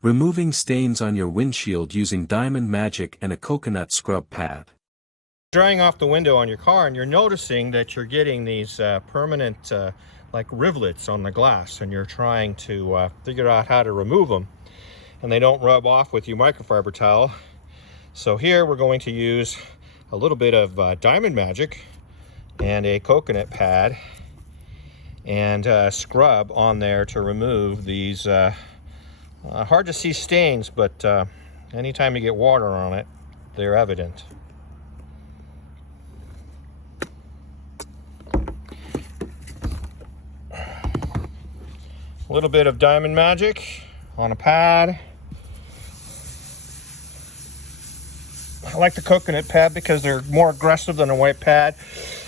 Removing stains on your windshield using Diamond Magic and a coconut scrub pad. Drying off the window on your car, and you're noticing that you're getting these permanent like rivulets on the glass, and you're trying to figure out how to remove them, and they don't rub off with your microfiber towel. So here we're going to use a little bit of Diamond Magic and a coconut pad and scrub on there to remove these hard to see stains, but anytime you get water on it, they're evident. A little bit of Diamond Magic on a pad. I like the coconut pad because they're more aggressive than a white pad.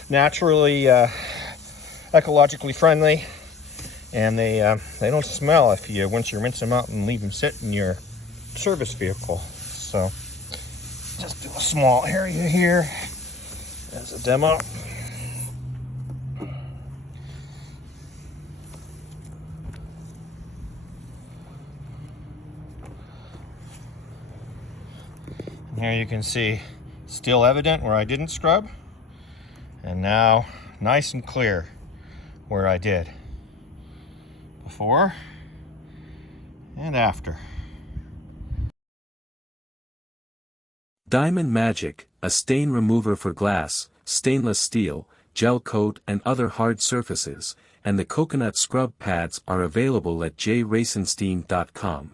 Naturally, ecologically friendly. And they don't smell if you once you rinse them out and leave them sit in your service vehicle. So just do a small area here as a demo. And here you can see still evident where I didn't scrub, and now nice and clear where I did. Before and after. Diamond Magic, a stain remover for glass, stainless steel, gel coat and other hard surfaces, and the coconut scrub pads are available at J.Racenstein.com.